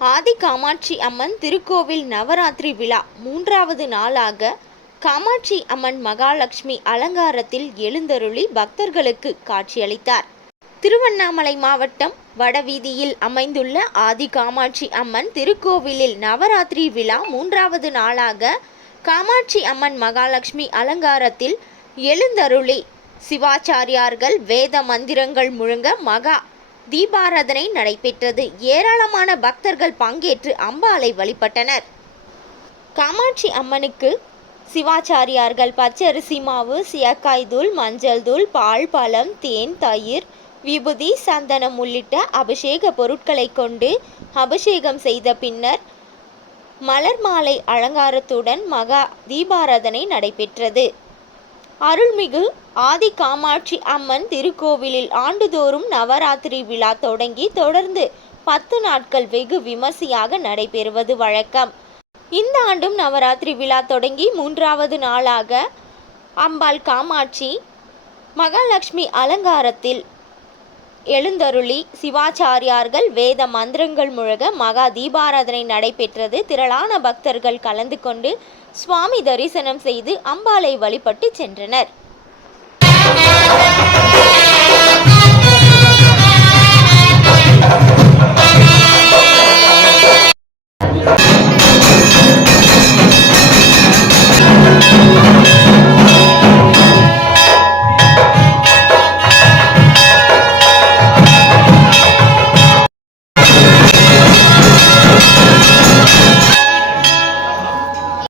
ஆதி காமாட்சி அம்மன் திருக்கோவில் நவராத்திரி விழா மூன்றாவது நாளாக காமாட்சி அம்மன் மகாலட்சுமி அலங்காரத்தில் எழுந்தருளி பக்தர்களுக்கு காட்சியளித்தார். திருவண்ணாமலை மாவட்டம் வடவீதியில் அமைந்துள்ள ஆதி காமாட்சி அம்மன் திருக்கோவிலில் நவராத்திரி விழா மூன்றாவது நாளாக காமாட்சி அம்மன் மகாலட்சுமி அலங்காரத்தில் எழுந்தருளி சிவாச்சாரியார்கள் வேத மந்திரங்கள் முழங்க மகா தீபாராதனை நடைபெற்றது. ஏராளமான பக்தர்கள் பங்கேற்று அம்பாளை வழிபட்டனர். காமாட்சி அம்மனுக்கு சிவாச்சாரியார்கள் பச்சரிசி மாவு சியக்காய் தூள் மஞ்சள் தூள் பால் பழம் தேன் தயிர் விபூதி சந்தனம் உள்ளிட்ட அபிஷேக பொருட்களை கொண்டு அபிஷேகம் செய்த பின்னர் மலர் மாலை அலங்காரத்துடன் மகா தீபாராதனை நடைபெற்றது. அருள்மிகு ஆதி காமாட்சி அம்மன் திருக்கோவிலில் ஆண்டுதோறும் நவராத்திரி விழா தொடங்கி தொடர்ந்து பத்து நாட்கள் வெகு விமர்சையாக நடைபெறுவது வழக்கம். இந்த ஆண்டும் நவராத்திரி விழா தொடங்கி மூன்றாவது நாளாக அம்பாள் காமாட்சி மகாலட்சுமி அலங்காரத்தில் எழுந்தருளி சிவாச்சாரியார்கள் வேத மந்திரங்கள் முழுக மகா தீபாராதனை நடைபெற்றது. திரளான பக்தர்கள் கலந்து கொண்டு சுவாமி தரிசனம் செய்து அம்பாளை வழிபட்டு சென்றனர்.